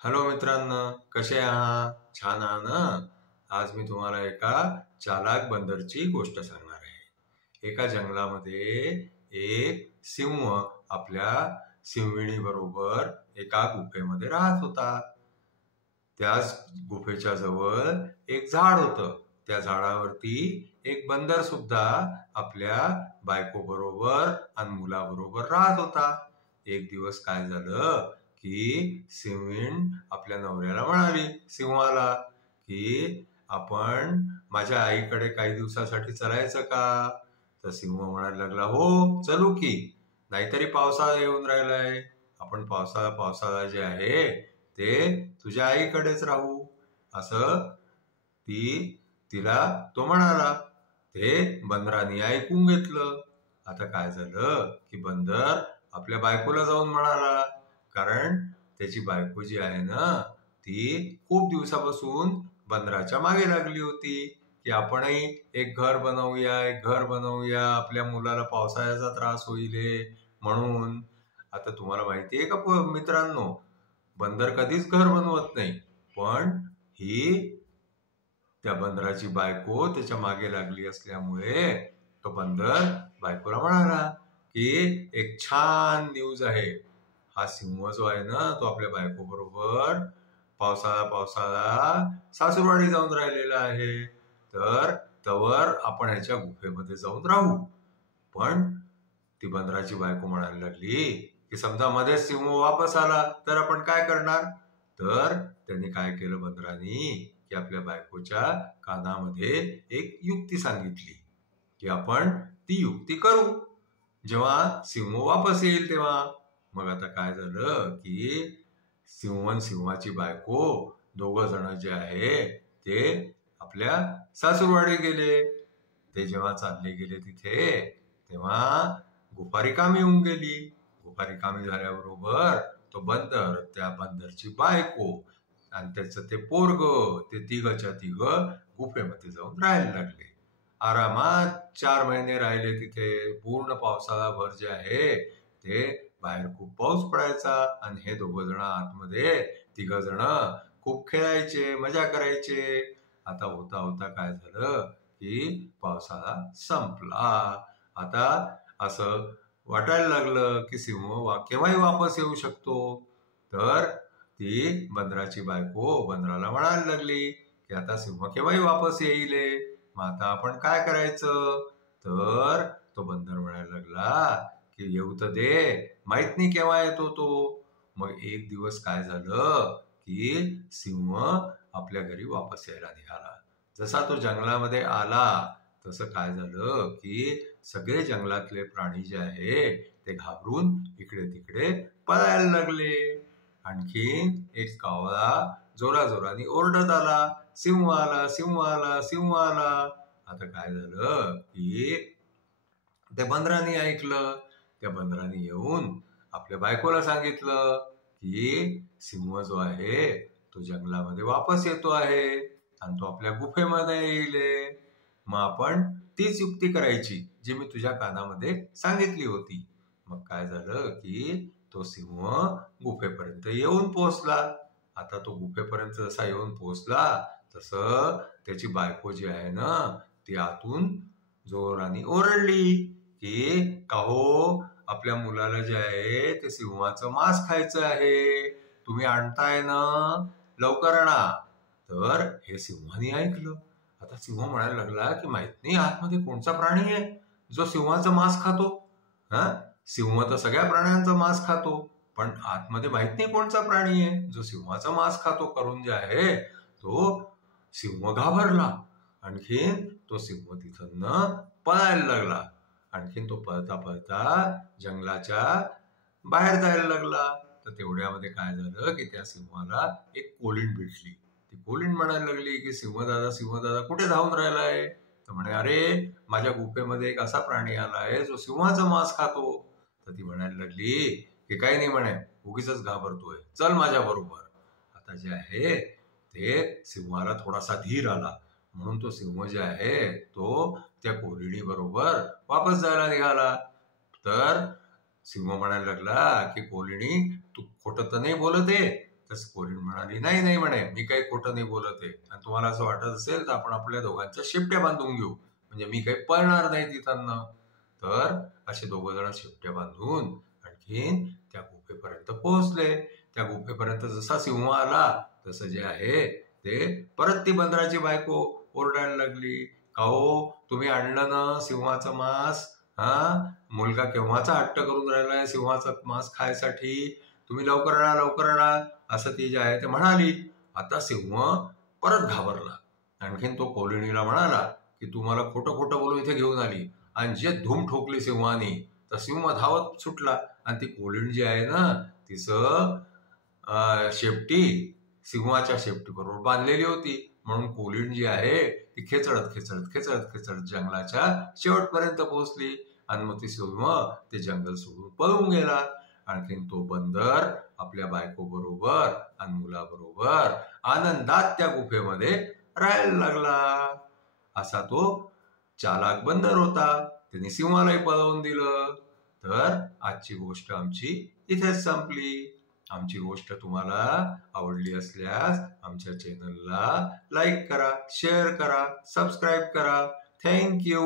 Hello मित्रांनो, कसे आहात? छान आहात ना? आज मी तुम्हाला एका चालाक बंदरची गोष्ट सांगणार आहे. एका जंगलामध्ये एक सिंह आपल्या सिंहिणी बरोबर एका गुफेमध्ये राहत होता. त्याच गुफेच्या जवळ एक झाड होतं. त्या झाडावरती एक बंदर सुद्धा आपल्या बायको बरोबर आणि मुलाबरोबर राहत होता. एक दिवस काय झालं की सिंहीण आपल्या नवऱ्याला म्हणाली, सिंहाला, की आपण माझ्या आईकडे काही दिवसासाठी चलायचं का? तर सिंह म्हणायला लागला, हो चलू की, नाहीतरी पावसाळा येऊन राहिलाय. आपण पावसाळा जे आहे ते तुझ्या आईकडेच राहू, असं तिला तो म्हणाला. ते बंदराने ऐकून घेतलं. आता काय झालं की बंदर आपल्या बायकोला जाऊन म्हणाला, कारण त्याची बायको जी आहे ना, ती खूप दिवसापासून बंदराच्या मागे लागली होती की आपणही एक घर बनवूया, आपल्या मुलाला पावसाळ्याचा त्रास होईल म्हणून. आता तुम्हाला माहिती आहे का मित्रांनो, बंदर कधीच घर बनवत नाही, पण ही त्या बंदराची बायको त्याच्या मागे लागली असल्यामुळे तो बंदर बायकोला म्हणाला की एक छान न्यूज आहे. हा सिंह जो आहे ना, तो आपल्या बायको बरोबर पावसाळा सासूरवाडी जाऊन राहिलेला आहे. तर तवर आपण ह्याच्या गुफेमध्ये जाऊन राहू. पण ती बंदराची बायको म्हणायला लागली की समजा मध्येच सिंह वापस आला तर आपण काय करणार? तर त्यांनी काय केलं, बंदरानी, की आपल्या बायकोच्या कानामध्ये एक युक्ती सांगितली की आपण ती युक्ती करू जेव्हा सिंह वापस येईल तेव्हा. मग आता काय झालं की सिंहाची बायको दोघ जण जे आहे ते आपल्या सासूरवाडी गेले. ते जेव्हा चालले गेले तिथे, तेव्हा गुफा रिकामी होऊन गेली. गुफा रिकामी झाल्याबरोबर तो बंदर, त्या बंदरची बायको आणि त्याचं ते पोरग, ते तिघच्या तिघ गुफेमध्ये जाऊन राहायला लागले. आरामात 4 महिने राहिले तिथे. पूर्ण पावसाळाभर जे आहे ते बाहेर खूप पाऊस पडायचा आणि हे दोघ जण आतमध्ये, तिघ जण खूप खेळायचे, मजा करायचे. आता होता होता काय झालं की पावसाळा संपला. आता असं वाटायला लागलं की सिंह केव्हाही वापस येऊ शकतो. तर ती बंदराची बायको बंदराला म्हणायला लागली की आता सिंह केव्हाही वापस येईल, मग आता आपण काय करायचं? तर तो बंदर म्हणायला लागला की येऊ तर दे, माहित नाही केव्हा येतो तो. मग एक दिवस काय झालं की सिंह आपल्या घरी वापस यायला निघाला. जसा तो जंगलामध्ये आला तसं काय झालं की सगळे जंगलातले प्राणी जे आहे ते घाबरून इकडे तिकडे पळायला लागले. आणखीन एक कावळा जोराजोराने ओरडत आला, सिंह आला, सिंह आला, सिंह आला. आता काय झालं की त्या बंदराने ऐकलं. त्या बंदराने येऊन आपल्या बायकोला सांगितलं की सिंह जो आहे तो जंगलामध्ये वापस येतो आहे आणि तो आपल्या गुफेमध्ये येईल. मग आपण तीच युक्ती करायची जी मी तुझ्या कानामध्ये सांगितली होती. मग काय झालं की तो सिंह गुफेपर्यंत येऊन पोहोचला. आता तो गुफेपर्यंत जसा येऊन पोहोचला तसं त्याची बायको जी आहे ना, ती आतून जोराने ओरडली की काहो, आपल्या मुलाला जे आहे ते सिंहाचं मांस खायचं आहे, तुम्ही आणताय ना, लवकर आणा. तर हे सिंहाने ऐकलं. आता सिंह म्हणायला लागला की माहित नाही आतमध्ये कोणचा प्राणी आहे जो सिंहाचं मांस खातो. सिंह तर सगळ्या प्राण्यांचं मांस खातो, पण आतमध्ये माहित नाही कोणचा प्राणी आहे जो सिंहाचं मांस खातो करून जे आहे. तो सिंह घाबरला. आणखीन तो सिंह तिथं पळायला लागला. आणखीन तो पळता पळता जंगलाच्या बाहेर जायला लागला. तर तेवढ्यामध्ये काय झालं की त्या सिंहाला एक कोलीण भेटली. ती कोलीण म्हणायला लागली की सिंह दादा कुठे धावून राहिलाय? तर म्हणे, अरे, माझ्या गुफेमध्ये एक असा प्राणी आलाय जो सिंहाचं मांस खातो. तर ती म्हणायला लागली की काही नाही म्हणे, उगीच घाबरतोय, चल माझ्या बरोबर. आता जे आहे ते सिंहाला थोडासा धीर आला म्हणून तो सिंह जे आहे तो त्या कोलिणी बरोबर वापस जायला निघाला. तर सिंह म्हणायला लागला की कोलिणी, तू खोटं तर नाही बोलत आहे? तसं कोलीन म्हणाली, नाही नाही म्हणे, मी काही खोटं नाही बोलत आहे, आणि तुम्हाला असं वाटत असेल तर आपण आपल्या दोघांच्या शेपट्या बांधून घेऊ, म्हणजे मी काही पळणार नाही तिथं. तर असे दोघं जण शेपट्या बांधून आणखीन त्या गुफेपर्यंत पोहोचले. त्या गुफेपर्यंत जसा सिंह आला तसं जे आहे ते परत ती बंदराची बायको ओरडायला लागली, का हो तुम्ही आणलं ना सिंहाचं मांस, मुलगा केव्हाचा हट्ट करून राहिलाय सिंहाचं मांस खायसाठी, तुम्ही लवकर आणा लवकर आणा, असं ती जे आहे ते म्हणाली. आता सिंह परत घाबरला. आणखीन तो कोलिनीला म्हणाला की तू मला खोटं खोटं बोलून इथे घेऊन आली, आणि जे धूम ठोकली सिंहाने, तर सिंह धावत सुटला. आणि ती कोलीन जी आहे ना तिचं शेपटी सिंहाच्या शेपटी बरोबर बांधलेली होती, म्हणून कोलीन जी आहे ती खेचडत खेचडत खेचडत खेचडत जंगलाच्या शेवटपर्यंत पोहोचली. आणि मग ती सिंह ते जंगल सोडून पळून गेला. आणखीन तो बंदर आपल्या बायको बरोबर आणि मुलाबरोबर आनंदात त्या गुफेमध्ये राहायला लागला. असा तो चालाक बंदर होता. त्यांनी सिंहालाही पळवून दिलं. तर आजची गोष्ट आमची इथेच संपली. आमची गोष्ट तुम्हाला आवडली असल्यास आमच्या चॅनलला लाईक करा, शेअर करा, सबस्क्राईब करा. थँक्यू.